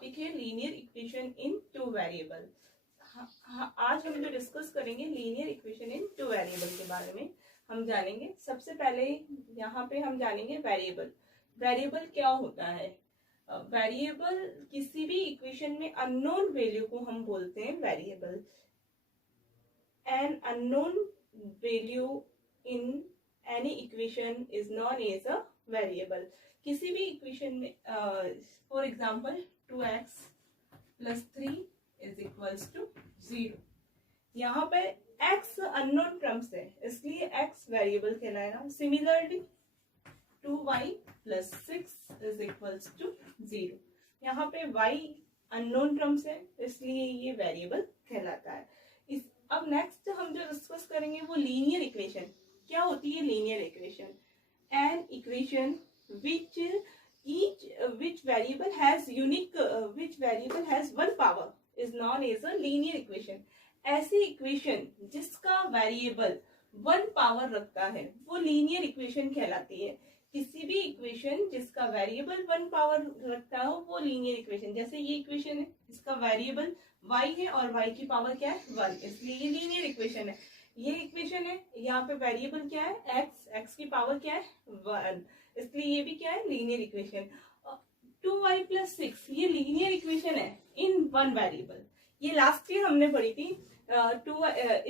Topic है linear equation in two variable. आज हम जो डिस्कस करेंगे linear equation in two variable के बारे में हम जानेंगे। सबसे पहले यहाँ पे हम जानेंगे वेरिएबल। वेरिएबल क्या होता है? वेरिएबल किसी भी इक्वेशन में अननोन वैल्यू को हम बोलते हैं variable. An unknown value in any equation is known as a variable. किसी भी इक्वेशन में फॉर एग्जाम्पल 2x + 3 = 0, यहाँ पे x अननोन टर्म्स है इसलिए x वेरिएबल कहलाएगा। सिमिलरली 2y + 6 = 0, यहाँ पे y अननोन टर्म्स है इसलिए ये वेरिएबल कहलाता है। अब नेक्स्ट हम जो डिस्कस करेंगे वो लीनियर इक्वेशन। क्या होती है linear equation? An equation which variable has one power is known as a linear equation। ऐसी इक्वेशन जिसका वेरिएबल 1 पावर रखता है वो लीनियर इक्वेशन कहलाती है। किसी भी इक्वेशन जिसका वेरिएबल 1 पावर रखता हो वो लीनियर इक्वेशन। जैसे ये इक्वेशन है, इसका वेरिएबल y है और y की पावर क्या है 1, इसलिए ये लीनियर इक्वेशन है। ये इक्वेशन है, यहाँ पे वेरिएबल क्या है x की पावर क्या है 1, इसलिए ये भी क्या है लीनियर इक्वेशन। 2y + 6 ये लीनियर इक्वेशन है इन वन वेरिएबल। ये लास्ट ईयर हमने पढ़ी थी।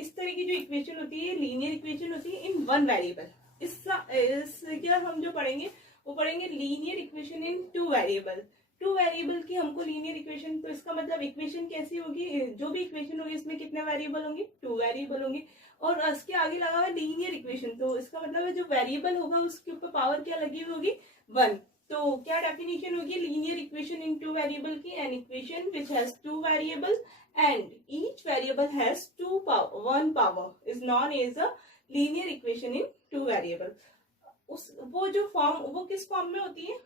इस तरह की जो इक्वेशन होती है लीनियर इक्वेशन होती है इन वन वेरिएबल। इस हम जो पढ़ेंगे वो पढ़ेंगे linear equation in two variable. To variable की हमको लीनियर इक्वेशन, तो इसका मतलब इक्वेशन कैसी होगी? जो भी इक्वेशन होगी इसमें कितने वेरिएबल होंगे? 2 वेरिएबल होंगे। और इसके आगे लगा हुआ है लीनियर इक्वेशन, तो इसका मतलब है जो वेरिएबल होगा उसके ऊपर पावर क्या लगी हुई होगी 1। तो क्या डेफिनेशन होगी linear equation in two variable की? An equation which has 2 variable and each variable has 1 power is known as a linear equation in two variable. वो जो फॉर्म, वो किस फॉर्म में होती है?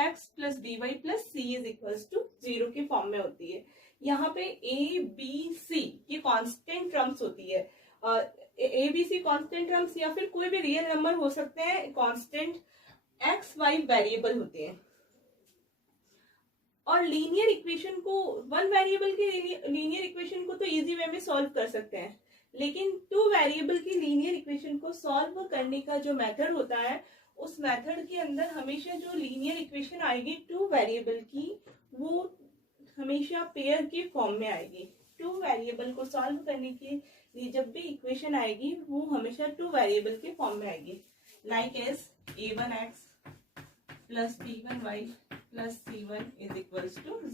ax + by + c = 0 के फॉर्म में होती है। यहाँ पे a b c ये कांस्टेंट टर्म्स होती है। a b c constant terms या फिर कोई भी रियल नंबर हो सकते हैं। कांस्टेंट x y वेरिएबल होते हैं। और लीनियर इक्वेशन को, वन वेरिएबल की लीनियर इक्वेशन को तो इजी वे में सॉल्व कर सकते हैं, लेकिन 2 वेरिएबल की लीनियर इक्वेशन को सॉल्व करने का जो मेथड होता है उस मेथड के अंदर हमेशा जो लीनियर इक्वेशन आएगी 2 वेरिएबल की, वो हमेशा पेयर के फॉर्म में आएगी। 2 वेरिएबल को सॉल्व करने के लिए जब भी इक्वेशन आएगी वो हमेशा 2 वेरिएबल के फॉर्म में आएगी। Like as a1x + b1y + c1 =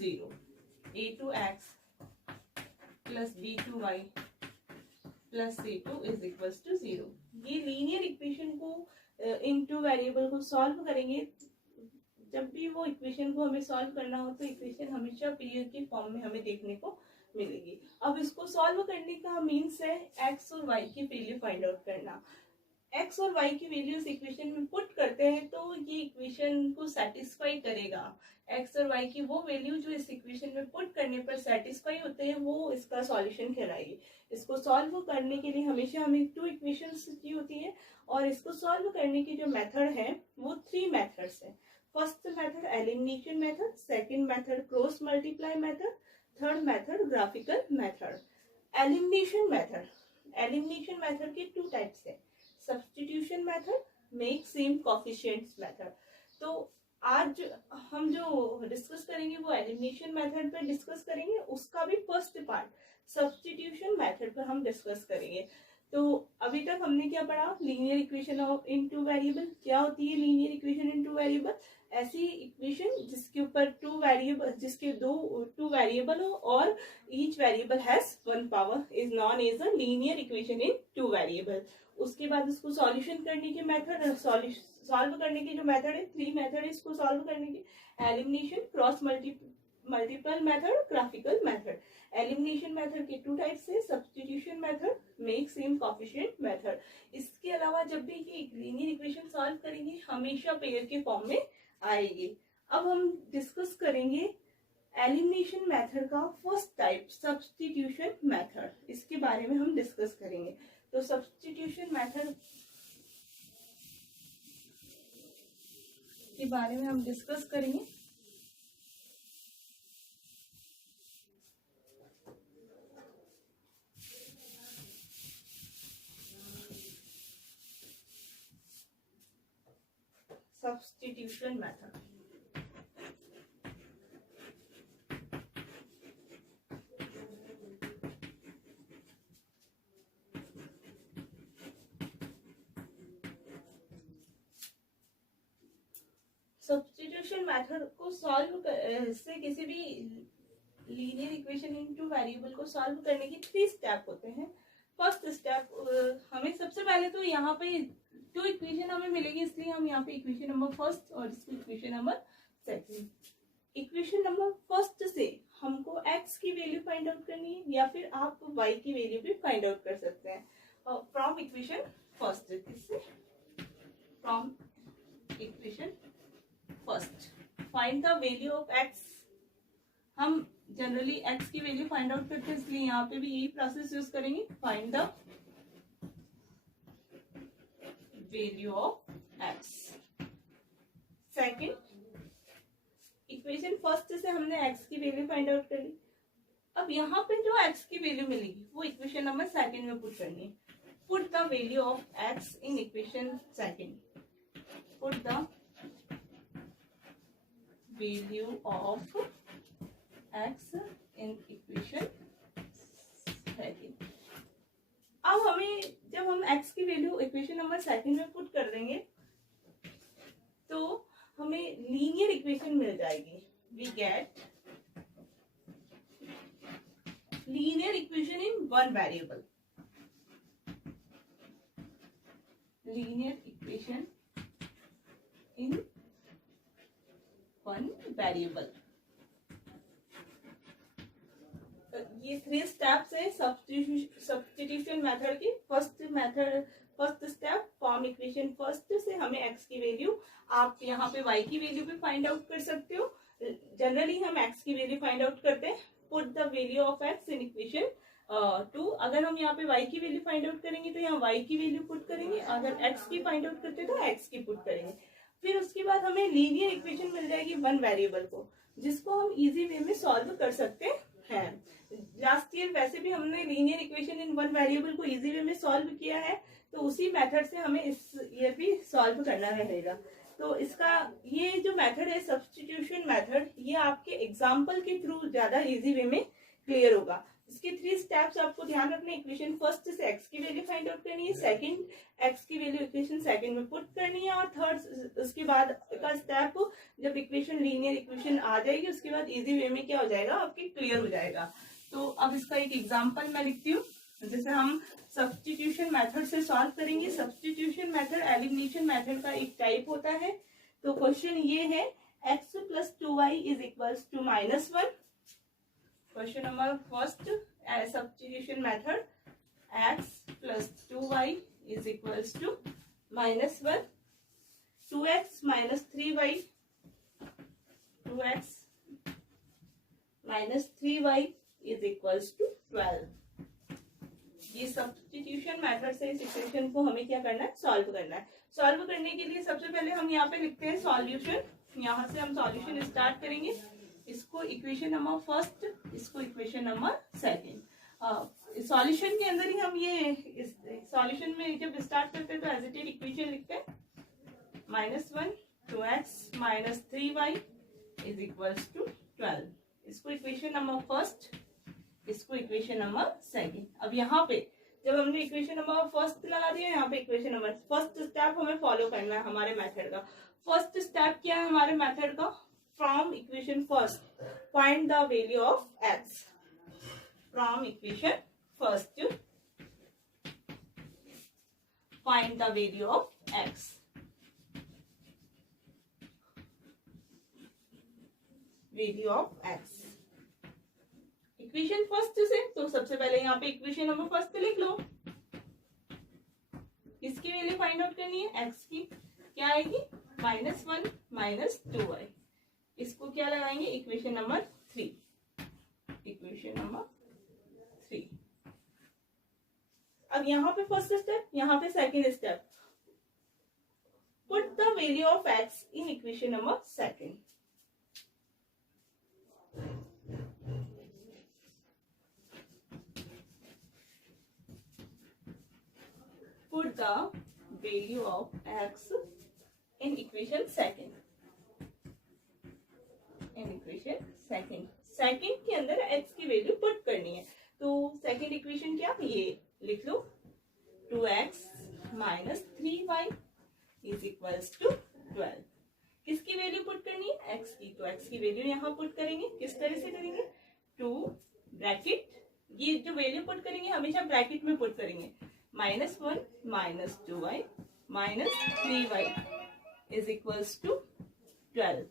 0, a2x + b2y + c2 = 0। ये लीनियर इक्वेशन को इन 2 वेरिएबल को सॉल्व करेंगे। जब भी वो इक्वेशन को हमें सॉल्व करना हो तो इक्वेशन हमेशा पेयर के फॉर्म में हमें देखने को मिलेगी। अब इसको सॉल्व करने का मीन्स है x और y की वैल्यू फाइंड आउट करना। x और y की वैल्यू इस इक्वेशन में पुट करते हैं तो ये इक्वेशन को सेटिस्फाई करेगा। x और y की वो वैल्यू जो इस इक्वेशन में पुट करने पर सेटिस्फाई होते हैं वो इसका सॉल्यूशन कहलाएगी। इसको सॉल्व करने के लिए हमेशा हमें 2 इक्वेशंस चाहिए होती है और इसको सॉल्व करने की जो मेथड है वो 3 मेथड्स है। First method elimination method, second method cross multiply method, third method graphical method. Elimination method के 2 टाइप्स है, substitution method, make same coefficients method. तो आज हम जो डिस्कस करेंगे वो एलिमिनेशन मेथड पर डिस्कस करेंगे, उसका भी फर्स्ट पार्ट सब्स्टिट्यूशन मेथड पर हम डिस्कस करेंगे। तो अभी तक हमने क्या पढ़ा? Linear equation in 2 variable. क्या होती है लीनियर इक्वेशन इन 2 वेरिएबल? ऐसी इक्वेशन जिसके ऊपर 2 वेरिएबल हो और each variable has 1 power is known as a linear equation in 2 variable. उसके बाद उसको सॉल्यूशन करने के मेथड, सॉल्व करने के जो मेथड है 3 मेथड है इसको सॉल्व करने के, elimination, cross multiple method, graphical method. Elimination method के 2 टाइप्स है, substitution method, make same coefficient method. इसके अलावा जब भी ये लीनियर इक्वेशन सॉल्व करेंगे हमेशा पेयर के फॉर्म में आएगी। अब हम डिस्कस करेंगे एलिमिनेशन मेथड का फर्स्ट टाइप सब्स्टिट्यूशन मेथड। इसके बारे में हम डिस्कस करेंगे। तो सब्स्टिट्यूशन मेथड के बारे में हम डिस्कस करेंगे। substitution method. सब्स्टिट्यूशन मेथड को सॉल्व से किसी भी linear equation in two variable को सॉल्व करने की 3 स्टेप होते हैं. फर्स्ट स्टेप हमें सबसे पहले तो यहाँ पे 2 इक्वेशन हमें मिलेगी, इसलिए हम यहाँ पे इक्वेशन नंबर फर्स्ट और इसको equation number second. Equation number first से हमको x की वैल्यू फाइंड आउट करनी है या फिर आप y की वैल्यू भी फाइंड आउट कर सकते हैं फ्रॉम इक्वेशन फर्स्ट. इससे from equation first find the value of x. हम जनरली x की वैल्यू फाइंड आउट करते हैं, इसलिए यहाँ पे भी यही प्रोसेस यूज करेंगे. Find the value of x. Second equation first से हमने x की वैल्यू फाइंड आउट कर ली. अब यहाँ पे जो x की वैल्यू मिलेगी वो इक्वेशन नंबर सेकंड में पुट करनी है. Put the value of x in equation second. Put the value of x in equation second. अब हमें जब हम x की वैल्यू इक्वेशन नंबर सेकंड में पुट कर देंगे तो हमें लीनियर इक्वेशन मिल जाएगी. We get linear equation in one variable. Linear equation in one variable. ये 3 स्टेप्स है सब्स्टिट्यूशन मेथड की. First step form equation first से हमें x की वैल्यू, आप यहाँ पे y की वैल्यू भी फाइंड आउट कर सकते हो. जनरली हम x की वैल्यू फाइंड आउट करते हैं. Put the value of x in equation 2. अगर हम यहाँ पे y की वैल्यू फाइंड आउट करेंगे तो यहाँ y की वैल्यू पुट करेंगे. अगर x की फाइंड आउट करते हैं तो x की पुट करेंगे. फिर उसके बाद हमें लीनियर इक्वेशन मिल जाएगी वन वेरिएबल को, जिसको हम इजी वे में सॉल्व कर सकते हैं. लास्ट ईयर वैसे भी हमने linear equation in one variable को इजी वे में सॉल्व किया है, तो उसी मेथड से हमें इस ईयर भी सॉल्व करना रहेगा. तो इसका ये जो मेथड है सब्स्टिट्यूशन मेथड, ये आपके एग्जाम्पल के थ्रू ज्यादा इजी वे में क्लियर होगा. इसके 3 स्टेप्स आपको ध्यान रखने. इक्वेशन फर्स्ट से x की वैल्यू फाइंड आउट करनी है. सेकंड x की वैल्यू इक्वेशन सेकंड में पुट करनी है. और थर्ड उसके बाद का स्टेप जब इक्वेशन लीनियर इक्वेशन आ जाएगी उसके बाद इजी वे में क्या हो जाएगा, आपके क्लियर हो जाएगा. तो अब इसका एक एग्जाम्पल मैं लिखती हूँ जैसे हम सब्स्टिट्यूशन मेथड से सॉल्व करेंगे. सब्स्टिट्यूशन मेथड एलिमिनेशन मेथड का एक टाइप होता है. तो क्वेश्चन ये है x + 2y = -1. Question number first substitution method x + 2y = -1. 2x - 3y = 12. ये सब्स्टिट्यूशन मेथड से इस इक्वेशन को हमें क्या करना है, सॉल्व करना है. सॉल्व करने के लिए सबसे पहले हम यहाँ पे लिखते हैं सॉल्यूशन. यहाँ से हम सॉल्यूशन स्टार्ट करेंगे. इसको इक्वेशन नंबर फर्स्ट, इसको इक्वेशन नंबर सेकंड. सॉल्यूशन के अंदर ही हम ये सॉल्यूशन में जब स्टार्ट करते हैं तो एज इट इज इक्वेशन लिखते हैं. -1 2x - 3y = 12. इसको इक्वेशन नंबर फर्स्ट, इसको इक्वेशन नंबर सेकंड. अब यहाँ पे जब हमने इक्वेशन नंबर फर्स्ट लगा दिया, यहाँ पे इक्वेशन नंबर फर्स्ट स्टेप हमें फॉलो करना है हमारे मेथड का. फर्स्ट स्टेप क्या है हमारे मेथड का? From equation first find the value of x. From equation first find the value of x. Value of x equation first से. तो सबसे पहले यहाँ पे इक्वेशन नंबर फर्स्ट लिख लो. इसकी वैल्यू फाइंड आउट करनी है x की. क्या आएगी? -1 - 2y. इसको क्या लगाएंगे? Equation number 3. Equation number 3. अब यहाँ पे फर्स्ट स्टेप, यहाँ पे second step. Put the value of x in equation number second. Put the value of x in equation second, in equation second, second के अंदर x की वैल्यू पुट करनी है। तो सेकंड इक्वेशन क्या, ये लिख लो 2x minus 3y is equals to 12। किसकी वैल्यू पुट करनी है, x की। तो x की वैल्यू यहाँ पुट करेंगे, किस तरह से करेंगे, 2 ब्रैकेट, ये जो वैल्यू पुट करेंगे हमेशा ब्रैकेट में पुट करेंगे, -1 minus 2y minus 3y is equals to 12।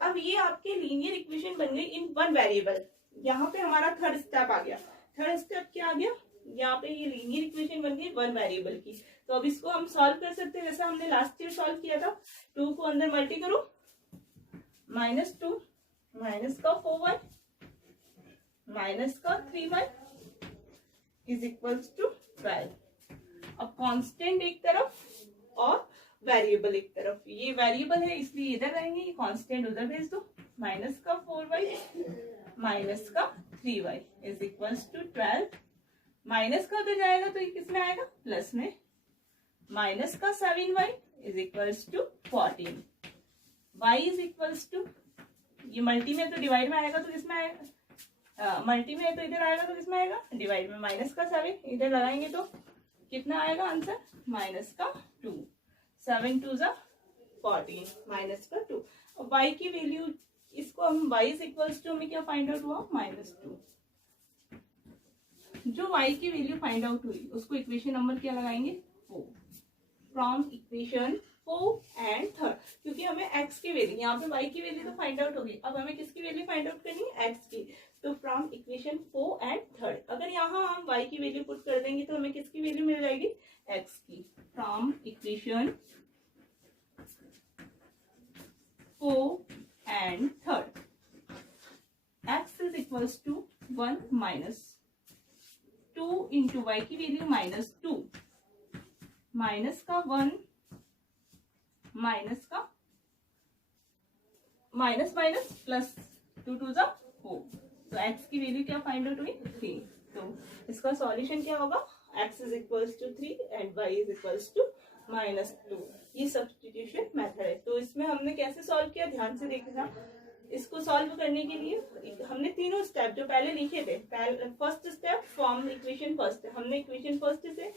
अब ये आपके लीनियर इक्वेशन बन गई इन वन वेरिएबल। यहाँ पे हमारा थर्ड स्टेप आ गया। थर्ड स्टेप क्या आ गया, यहाँ पे ये लीनियर इक्वेशन बन गई वन वेरिएबल की। तो अब इसको हम सॉल्व कर सकते हैं जैसा हमने लास्ट ईयर सॉल्व किया था। 2 को अंदर मल्टी करो, -2 माइनस का 4y माइनस का 3y इज इक्वल्स टू 12। अब कांस्टेंट एक तरफ और वेरिएबल एक तरफ, ये वेरिएबल है इसलिए इधर रहेंगे, ये कांस्टेंट उधर भेज दो, माइनस का 4y माइनस का 3y is equals to 12। Minus का उधर जाएगा तो ये किस में आएगा, प्लस में, माइनस का 7y is equals to 14। y is equals to, ये मल्टी में तो डिवाइड में आएगा तो किसमें आएगा, मल्टी में तो इधर आएगा तो किसमें आएगा, डिवाइड में, माइनस का 7 इधर लगाएंगे तो कितना आएगा आंसर, माइनस का 2, 7 2 जा 14 माइनस का 2। y की वैल्यू, इसको हम y इज इक्वल्स टू, हमें क्या फाइंड आउट हुआ, -2। जो y की वैल्यू फाइंड आउट हुई उसको इक्वेशन नंबर क्या लगाएंगे, 4। फ्रॉम इक्वेशन 4 एंड थर्ड, क्योंकि हमें x की वैल्यू, यहाँ पे y की वैल्यू तो फाइंड आउट होगी, अब हमें किसकी वैल्यू फाइंड आउट करनी है, x की। तो फ्रॉम इक्वेशन 4 एंड थर्ड, अगर यहाँ हम y की वैल्यू पुट कर देंगे तो हमें किसकी वैल्यू मिल जाएगी, x की। From equation 4 and third, x is equals to 1 minus 2 into y की वैल्यू -2, माइनस का 1 माइनस का माइनस माइनस प्लस 2 2 जा 4। तो x की वैल्यू क्या फाइंड आउट हुई, 3। तो इसका सॉल्यूशन क्या होगा, x is equals to 3 and y is equals to -2। ये सब्स्टिट्यूशन मेथड है। तो इसमें हमने कैसे सॉल्व किया, ध्यान से देखना। इसको सॉल्व करने के लिए हमने तीनों स्टेप जो पहले लिखे थे, first step form equation first, हमने इक्वेशन फर्स्ट से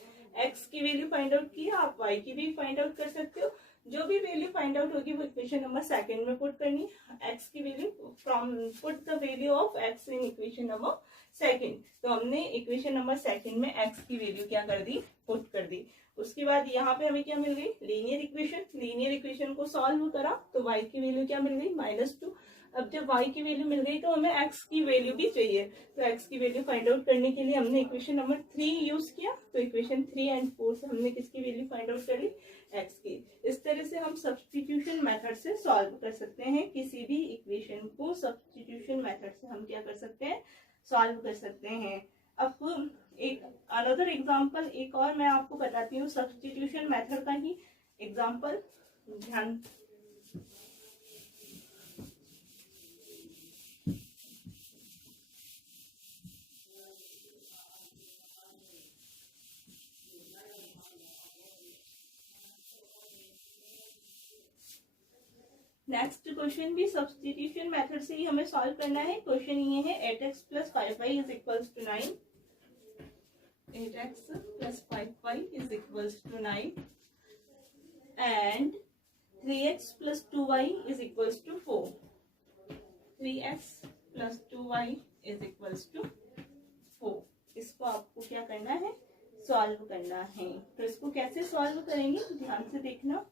x की वैल्यू फाइंड आउट की, आप y की भी फाइंड आउट कर सकते हो। जो भी वैल्यू फाइंड आउट होगी वो इक्वेशन नंबर सेकंड में पुट करनी है। x की value from, put the value of x in equation number second. तो हमने इक्वेशन नंबर सेकंड में x की वैल्यू क्या कर दी, पुट कर दी। उसके बाद यहाँ पे हमें क्या मिल गई, लीनियर इक्वेशन। लीनियर इक्वेशन को सॉल्व करा तो y की वैल्यू क्या मिल गई, -2। अब जब y की वैल्यू मिल गई तो हमें x की वैल्यू भी चाहिए। तो x की वैल्यू फाइंड आउट करने के लिए हमने इक्वेशन नंबर 3 यूज किया। तो इक्वेशन 3 एंड 4 से हमने किसकी वैल्यू फाइंड आउट करी, x की। इस तरह से हम सब्स्टिट्यूशन मेथड से सॉल्व कर सकते हैं। किसी भी इक्वेशन को सब्स्टिट्यूशन मेथड से हम क्या कर सकते हैं, सॉल्व कर सकते हैं। अब एक अनदर एग्जांपल, एक और मैं आपको बताती हूँ सब्स्टिट्यूशन मेथड का ही एग्जांपल। ध्यान, नेक्स्ट क्वेश्चन भी सब्स्टिट्यूशन मेथड से ही हमें सॉल्व करना है। क्वेश्चन ये है 8x + 5y is equals to 9। 8x + 5y is equals to 9 and 3x + 2y is equals to 4। 3x + 2y is equals to 4। इसको आपको क्या करना है, सॉल्व करना है। तो इसको कैसे सॉल्व करेंगे, ध्यान से देखना।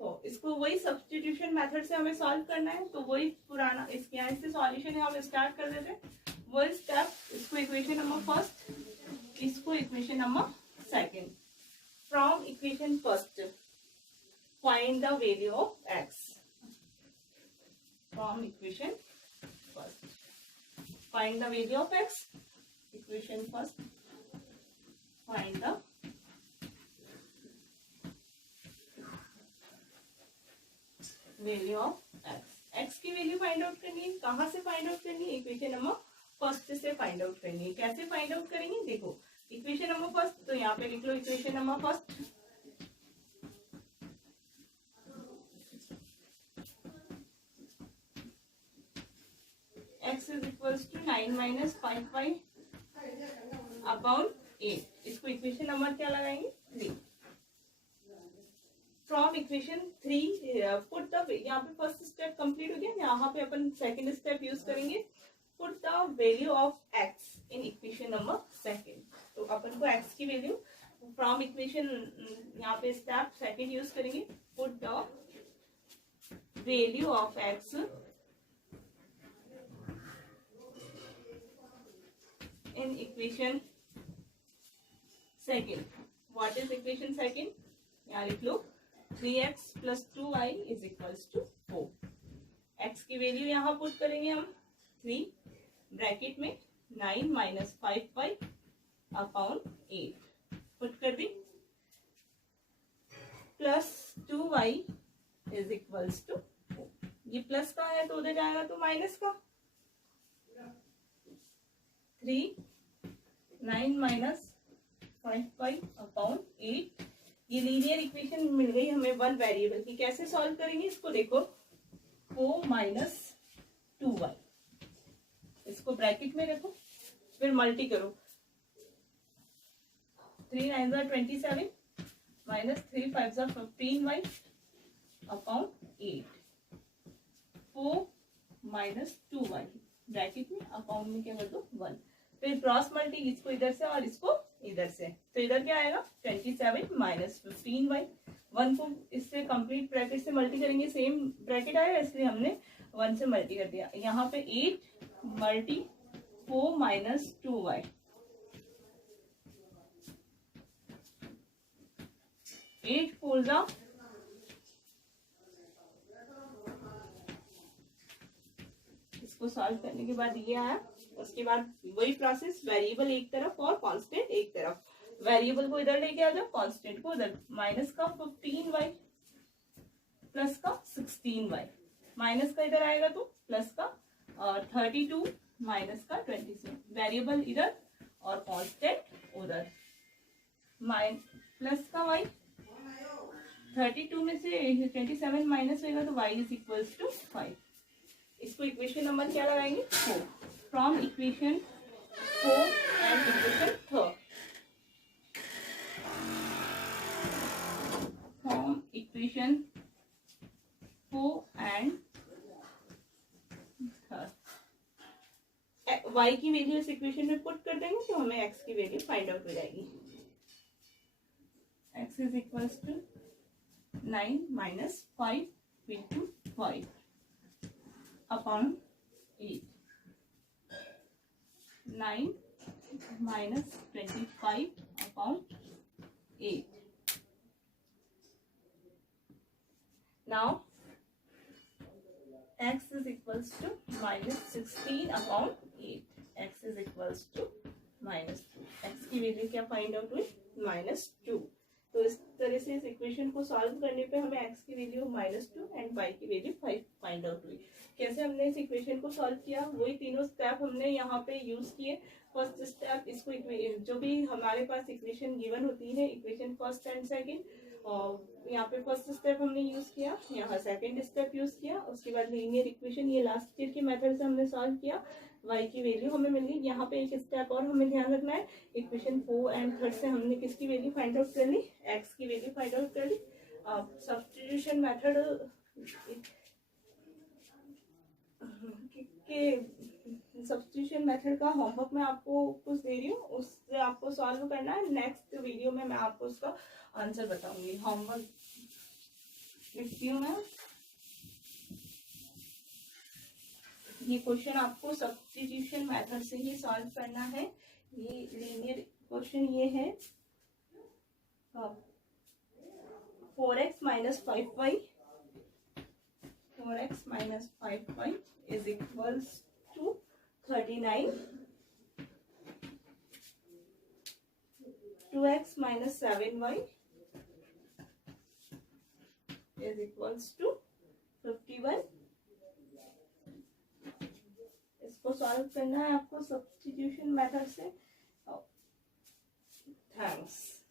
तो इसको वही सब्स्टिट्यूशन मेथड से हमें सॉल्व करना है। तो वही पुराना, इसके यहाँ से सॉल्यूशन है, हम स्टार्ट कर देते हैं। वही स्टेप, इसको इक्वेशन नंबर फर्स्ट, इसको equation number second. From equation first find the value of x। From equation first find the value of x। Equation first find the value of x की value find out करनी है। कहाँ से find out करनी है, equation number first से find out करनी है। कैसे फाइंड आउट करेंगे, देखो इक्वेशन नंबर फर्स्ट, तो यहाँ पे लिख लो equation number first equals to 9 minus 5y upon 8। इसको इक्वेशन नंबर क्या लगाएंगे? 3। फ्रॉम इक्वेशन 3 पुट द, यहाँ पे फर्स्ट स्टेप कंप्लीट हो गया, यहाँ पे अपन सेकंड स्टेप यूज करेंगे। Put the value of x in equation number second. तो अपन को x की वैल्यू फ्रॉम इक्वेशन, यहाँ पे स्टेप सेकंड यूज करेंगे। Put the value of x in equation second. What is equation second? यहाँ लिख लो 3x plus 2y is equals to 4। x की वैल्यू यहाँ पुट करेंगे हम 3 ब्रैकेट में 9 माइनस 5y अपॉन 8 पुट कर दी, plus 2y is equals to 4। ये प्लस का है तो उधर जाएगा तो माइनस का। 3 9 माइनस 5y अपॉन 8। ये लीनियर इक्वेशन मिल गई हमें वन वेरिएबल की। कैसे सॉल्व करेंगे इसको? देखो 4 माइनस 2y, इसको ब्रैकेट में रखो, फिर मल्टी करो। 3 9 27 minus 3 5 15y upon 8। 4 minus 2y bracket में, अकाउंट में क्या कर दो 1, फिर क्रॉस मल्टी, इसको इधर से और इसको इधर से, तो इधर क्या आएगा 27 माइनस 15y। 1 को इससे कंप्लीट ब्रैकेट से मल्टी करेंगे, सेम ब्रैकेट आएगा इसलिए हमने 1 से मल्टी कर दिया। यहाँ पे 8 मल्टी 4 माइनस 2y, 8 4 जा, इसको सॉल्व करने के बाद ये आया। उसके बाद वही प्रोसेस, वेरिएबल एक तरफ और कांस्टेंट एक तरफ। वेरिएबल को इधर लेके आ जाओ, कांस्टेंट को उधर। माइनस का 15y प्लस का 16y, माइनस का इधर आएगा तो प्लस का 32 माइनस का 27। वेरिएबल इधर और कांस्टेंट उधर। प्लस का y, 32 में से 27 माइनस होगा तो y इज इक्वल्स टू 5। इसको इक्वेशन नंबर क्या लगाएंगे? 4। From equation 4 and equation 3। From equation 4 and 3 y की वैल्यू इस इक्वेशन में पुट कर देंगे तो हमें x की वैल्यू फाइंड आउट हो जाएगी। x is equals to 9 minus 5 into 5 upon 8। 9 minus 25 upon 8. Now x is equals to minus 16 upon 8. x is equals to minus 2. x की वैल्यू क्या फाइंड आउट हुई? -2। तो इस तरह से इस इक्वेशन को सॉल्व करने पे हमें x की वैल्यू -2 एंड y की वैल्यू 5 फाइंड आउट हुई। कैसे हमने इस इक्वेशन को सॉल्व किया? वही तीनों स्टेप हमने यहाँ पे यूज किए। फर्स्ट स्टेप, इसको जो भी हमारे पास इक्वेशन गिवन होती है, इक्वेशन फर्स्ट एंड सेकंड, और यहाँ पे फर्स्ट स्टेप हमने यूज किया, यहाँ सेकंड स्टेप यूज किया। उसके बाद लीनियर इक्वेशन, ये लास्ट ईयर के मेथड से हमने सॉल्व किया। y की वैल्यू हमें मिल गई। यहाँ पे एक स्टेप और हमें ध्यान रखना है, इक्वेशन 4 एंड 3 से हमने किसकी वैल्यू फाइंड आउट कर ली? x की वैल्यू फाइंड आउट कर ली। सब्स्टिट्यूशन मेथड के सब्स्टिट्यूशन मेथड का होमवर्क मैं आपको कुछ दे रही हूँ, उससे आपको सॉल्व करना है। नेक्स्ट वीडियो में मैं आपको उसका आंसर बताऊंगी। होमवर्क लिखती हूँ मैं। ये क्वेश्चन आपको सब्स्टिट्यूशन मेथड से ही सॉल्व करना है। ये लीनियर क्वेश्चन ये है 4x minus 5y, 4x minus 5y is equals to 39. 2x minus 7y is equals to 51. इसको सॉल्व करना है आपको सब्स्टिट्यूशन मेथड से। थैंक्स।